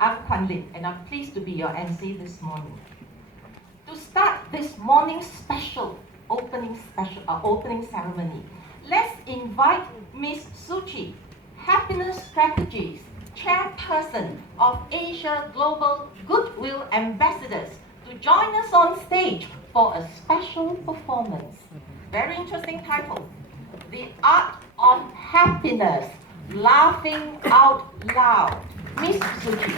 I'm Kwandit, and I'm pleased to be your MC this morning. To start this morning's opening ceremony, let's invite Miss Suchi, Happiness Strategies, Chairperson of Asia Global Goodwill Ambassadors, to join us on stage for a special performance. Very interesting title, The Art of Happiness, Laughing Out Loud. Miss Suchi.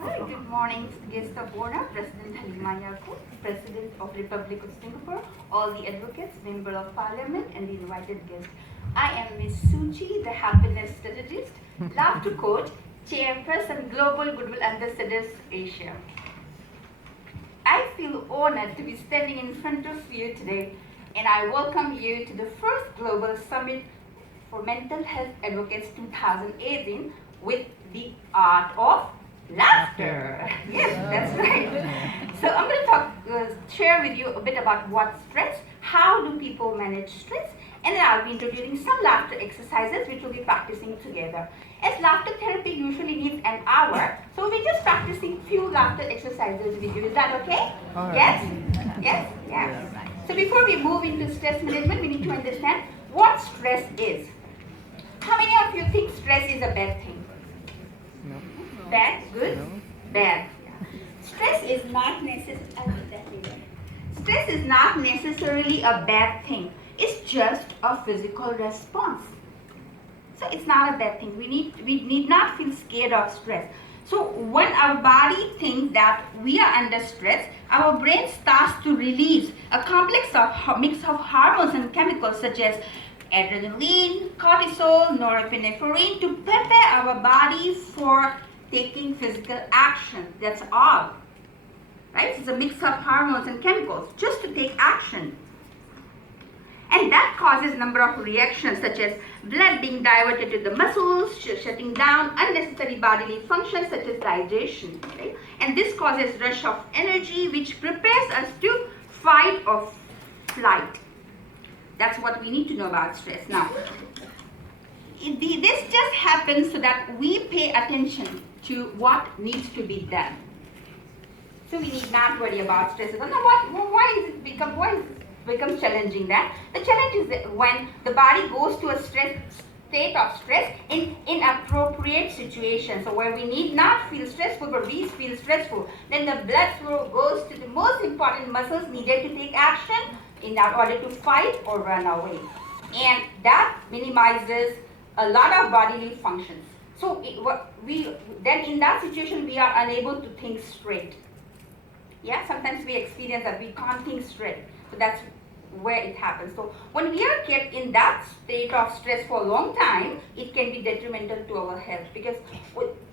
Hi, good morning, guest of honor, President Halima Yaqub, President of Republic of Singapore, all the advocates, Member of Parliament, and the invited guests. I am Miss Suchi, the happiness strategist, laughter coach, Chairperson, Global Goodwill Ambassadors, Asia. I feel honored to be standing in front of you today, and I welcome you to the first Global Summit for Mental Health Advocates 2018 with the art of laughter. Yes, that's right. So I'm going to share with you a bit about what's stress, how do people manage stress, and then I'll be introducing some laughter exercises which we'll be practicing together. As laughter therapy usually needs an hour, so we're just practicing few laughter exercises with you. Is that okay? Right. Yes? Yes? Yes. So before we move into stress management, we need to understand what stress is. How many of you think stress is a bad thing? No. Bad? Good? No. Bad. Stress is not necessarily a bad thing. It's just a physical response. So it's not a bad thing. We need not feel scared of stress. So when our body thinks that we are under stress, our brain starts to release a complex of mix of hormones and chemicals such as adrenaline, cortisol, norepinephrine to prepare our body for taking physical action. That's all. Right? It's a mix of hormones and chemicals just to take action. And that causes a number of reactions such as blood being diverted to the muscles, shutting down unnecessary bodily functions such as digestion. Right? And this causes rush of energy which prepares us to fight or flight. That's what we need to know about stress. Now, this just happens so that we pay attention to what needs to be done. So we need not worry about stress. Now, why is it becomes challenging then? The challenge is that when the body goes to a state of stress in inappropriate situations. So where we need not feel stressful, but we feel stressful, then the blood flow goes to the most important muscles needed to take action in order to fight or run away. And that minimizes a lot of bodily functions. So then in that situation, we are unable to think straight. Yeah, sometimes we experience that we can't think straight. So that's where it happens. So when we are kept in that state of stress for a long time, it can be detrimental to our health because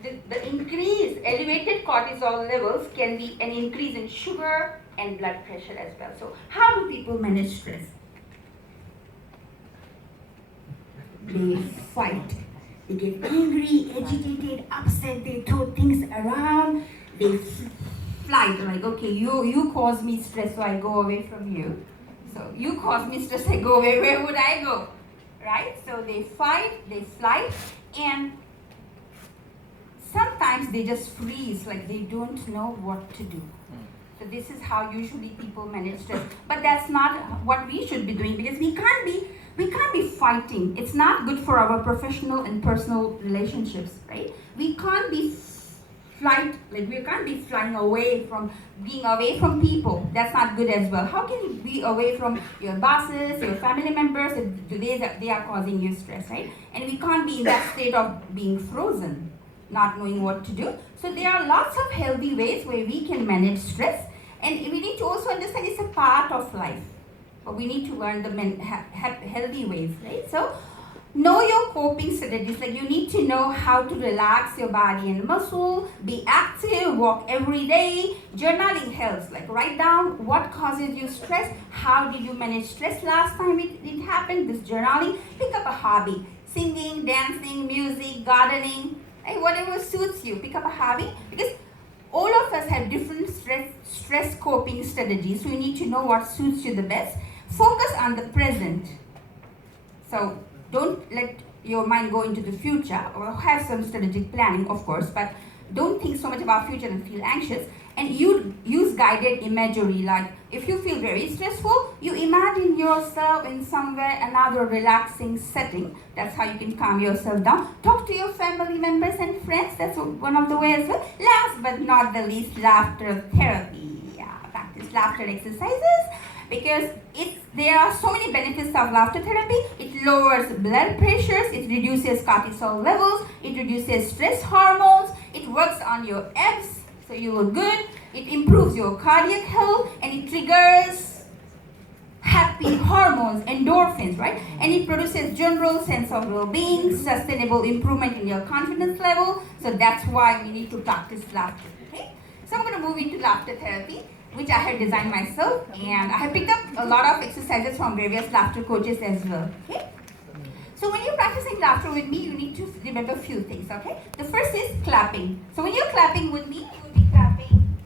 the increase, elevated cortisol levels can be an increase in sugar and blood pressure as well. So how do people manage stress? They fight. They get angry, agitated, upset, they throw things around, they flight, like, okay, you cause me stress, so I go away from you. So you cause me stress, I go away, where would I go? Right? So they fight, they flight, and sometimes they just freeze, like they don't know what to do. So this is how usually people manage stress. But that's not what we should be doing because we can't be fighting. It's not good for our professional and personal relationships, right? We can't be we can't be flying away from being away from people. That's not good as well. How can you be away from your bosses, your family members if they are causing you stress, right? And we can't be in that state of being frozen, not knowing what to do. So there are lots of healthy ways where we can manage stress, and we need to also understand it's a part of life. But we need to learn the healthy ways, right? So know your coping strategies. Like you need to know how to relax your body and muscle, be active, walk every day. Journaling helps. Like write down what causes you stress, how did you manage stress last time it happened, this journaling. Pick up a hobby, singing, dancing, music, gardening, right? Whatever suits you, pick up a hobby because all of us have different stress coping strategies. So you need to know what suits you the best. Focus on the present. So don't let your mind go into the future, or have some strategic planning, of course, but don't think so much about future and feel anxious. And you use guided imagery, like if you feel very stressful, you imagine yourself in somewhere another relaxing setting. That's how you can calm yourself down. Talk to your family members and friends. That's one of the ways. Last but not the least, laughter therapy. Yeah, practice laughter exercises, because there are so many benefits of laughter therapy. It lowers blood pressures, it reduces cortisol levels, it reduces stress hormones, it works on your abs, so you look good, it improves your cardiac health, and it triggers happy hormones, endorphins, right? And it produces general sense of well-being, sustainable improvement in your confidence level. So that's why we need to practice laughter, okay? So I'm going to move into laughter therapy, which I have designed myself, and I have picked up a lot of exercises from various laughter coaches as well, okay? So when you're practicing laughter with me, you need to remember a few things, okay? The first is clapping. So when you're clapping with me, you will be clapping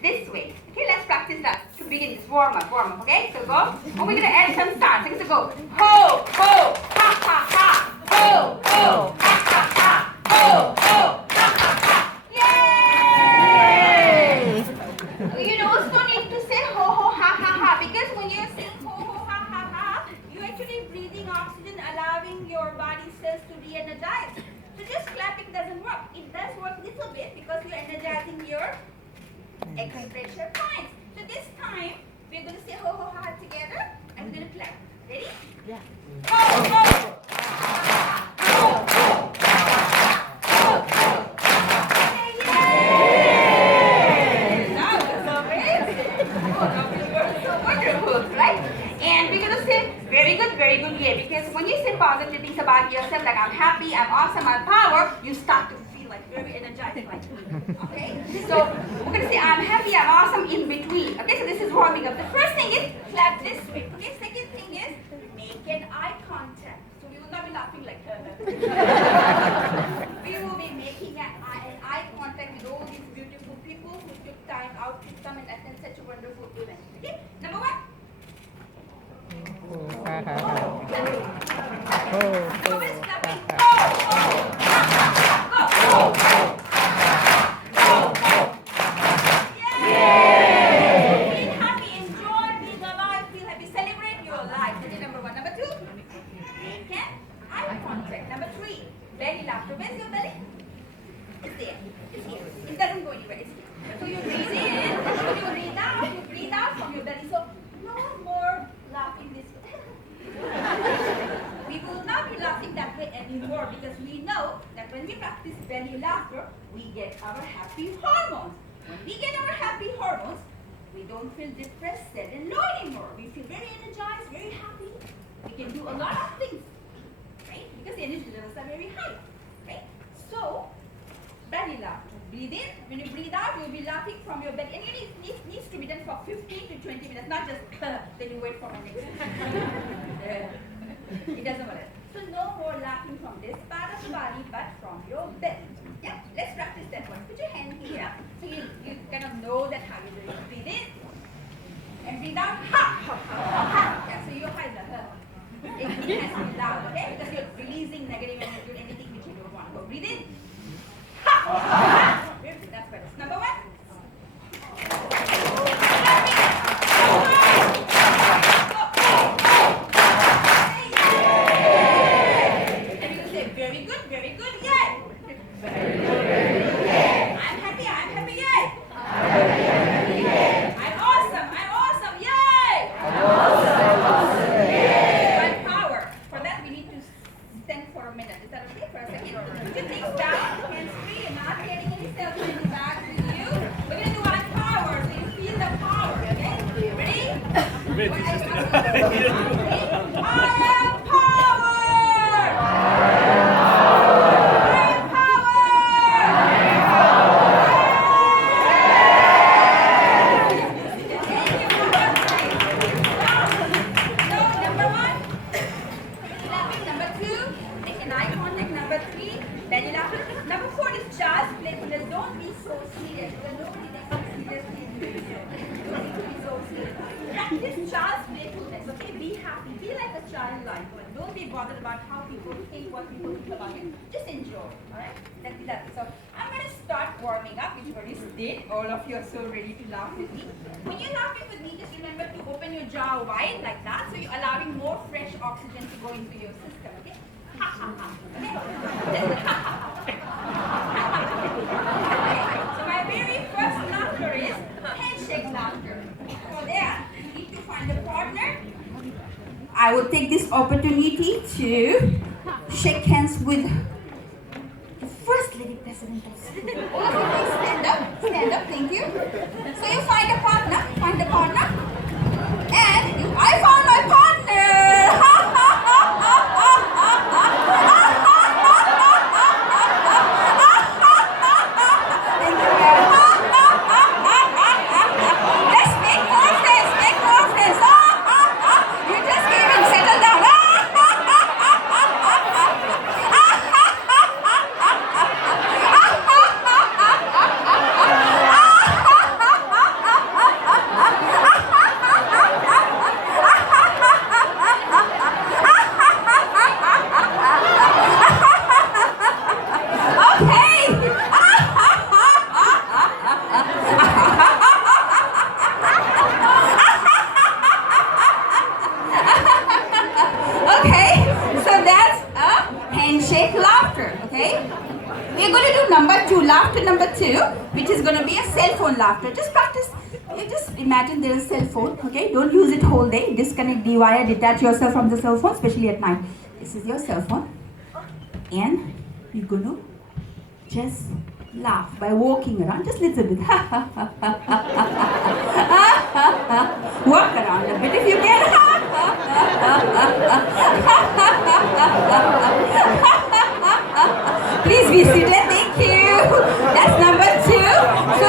this way. Okay, let's practice that to begin. It's warm up, okay? So go. And we're gonna add some sounds. Okay, so go. Ho, ho, ha, ha, ha. Ho, ho, ha, ha, ha. Ho, ho, ha, ha, ha. Yay! You also need to say ho, ho, ha, ha, ha, because when you're saying ho, ho, ha, ha, ha, you're actually breathing oxygen, allowing your body cells to re-energize. So just clapping doesn't work. It does work a little bit because you're energizing your expression points. So this time, we're going to say ho, ho, ha together, and we're going to clap. Ready? Yeah. Ho, ho! Ho, ho! Ho, ho! Yay! Now it's so great. Oh, now it's so wonderful, right? And we're going to say very good, yeah. Because when you say positive things about yourself, like I'm happy, I'm awesome, I'm power, you start to feel like very energized, like, okay? So we're going to say I'm happy, I'm awesome in between. Okay, so this is warming up. The first thing is clap this way. Okay, second thing is make an eye contact. So we will not be laughing like her. We will be making an eye contact with all these beautiful people who took time out to come and attend such a wonderful event. Okay, number one. Go is clapping. Go, go, ha, ha, ha, go, go. Feel happy, enjoy being alive, feel happy, celebrate your life. That is number one. Number two, make an eye contact. Number three, belly laughter. Where's your belly? It's there. It's here. It doesn't go anywhere. It's here. So you breathe in, you breathe out from your belly. So no more laughing this way. We will not be laughing that way anymore, because we know that when we practice belly laughter, we get our happy hormones. When we get our happy hormones, we don't feel depressed, sad, and low anymore. We feel very energized, very happy. We can do a lot of things, right? Because the energy levels are very high, right? So, belly laughter. Breathe in. When you breathe out, you'll be laughing from your belly. And it needs to be done for 15 to 20 minutes, not just then you wait for my next. It doesn't matter. So no more laughing from this part of the body, but from your belly. Yeah, let's practice that one. Put your hand here, so you kind of know that how you're doing. Breathe in, and breathe out. Ha, ha, ha, ha, ha. Yeah, so your eyes are hurt. It has to be loud, okay? Because you're releasing negative energy, anything which you don't want. So breathe in. Ha, ha, ha. That's better. Number one. Practice child's playfulness, okay? Be happy, be childlike one. Don't be bothered about how people think, what people think about you. Just enjoy, alright? That's it. So I'm going to start warming up, which already did. All of you are so ready to laugh with me. When you're laughing with me, just remember to open your jaw wide like that, so you're allowing more fresh oxygen to go into your system, okay? Ha ha ha. Okay? So my very first laughter is handshake laughter. For that, you need to find a partner. I will take this opportunity to shake hands with the First Lady President of Sweden. All of you please stand up, thank you. So you find a partner, and I found my partner! Let's make more friends! You just came in, settle down! Which is going to be a cell phone laughter. Just practice. You just imagine there is a cell phone, okay? Don't use it whole day. Disconnect the wire, detach yourself from the cell phone, especially at night. This is your cell phone. And you're going to just laugh by walking around just a little bit. Walk around a bit if you can. Please be seated. Thank you. That's number 2. So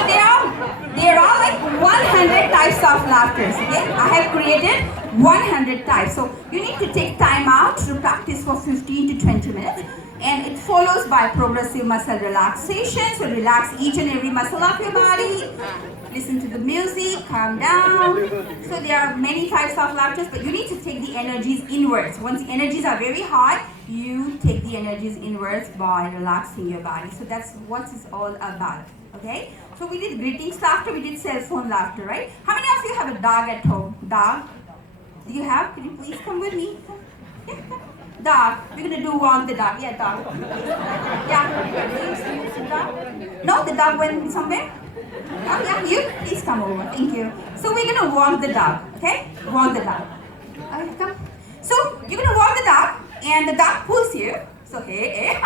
there are like 100 types of laughters. Okay, I have created 100 types. So you need to take time out to practice for 15 to 20 minutes. And it follows by progressive muscle relaxation. So relax each and every muscle of your body. Listen to the music, calm down. So there are many types of laughters, but you need to take the energies inwards. Once the energies are very high, you take the energies inwards by relaxing your body. So that's what it's all about. Okay? So we did greetings laughter, we did cell phone laughter, right? How many of you have a dog at home? Dog? Do you have? Can you please come with me? Dog. We're gonna do walk the dog. Yeah, dog. Yeah. Dog? No, the dog went somewhere? Oh, yeah, you? Please come over. Thank you. So we're gonna walk the dog. Okay? Walk the dog. Okay, come. So you're gonna walk the dog, and the dog pulls you. So hey.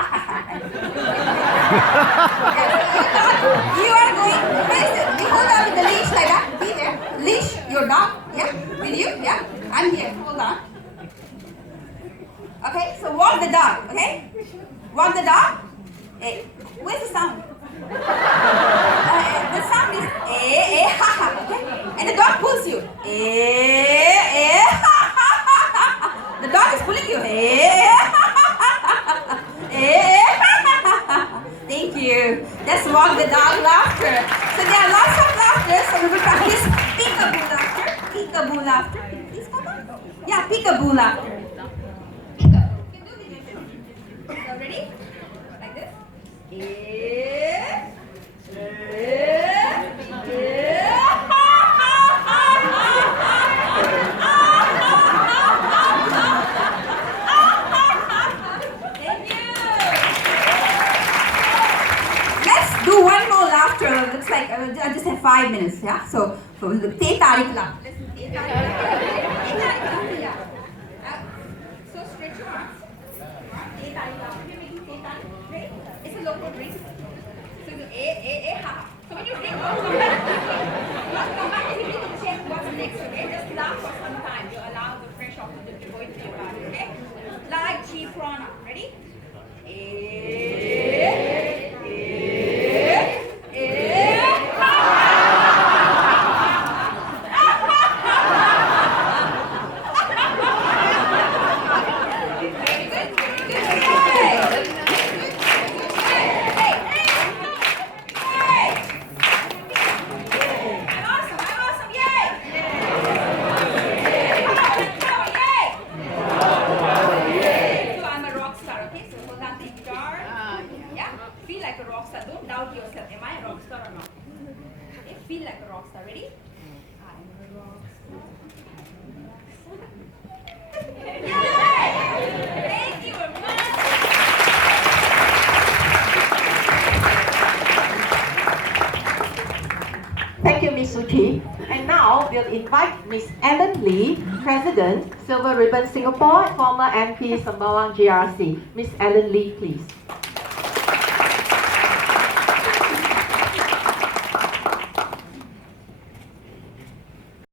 You are going. You hold on with the leash like that. Be there. Leash your dog. Yeah. With you. Yeah. I'm here. Hold on. Okay. So walk the dog. Okay. Walk the dog. Hey. Where's the sound? The sound is ha ha. Okay. And the dog pulls you. Ha ha. The dog is pulling you. Thank you. Let's walk the dog laughter. So there are lots of laughter. So we will practice peekaboo laughter. Peekaboo laughter. Please come on. Yeah, peekaboo laughter. Peekaboo. You can do this. So ready? Like this. Do one more laughter. Looks like I just have 5 minutes. Yeah. So the te tarik laughter. Listen, te tarik laughter. Yeah. So stretch your arms. Te tarik laughter. We're making te tarik. Right? It's a local drink. So ha. So when you drink, don't come back and you need to check what's next. Okay. Just laugh for some time. You allow the fresh oxygen to go into your body. Okay. Like chi prana. Ready? rock star. Ready? I'm a rock star. Thank you very much. Thank you, Miss Suchi. And now we'll invite Miss Ellen Lee, President, Silver Ribbon Singapore, former MP Sembawang GRC. Miss Ellen Lee, please.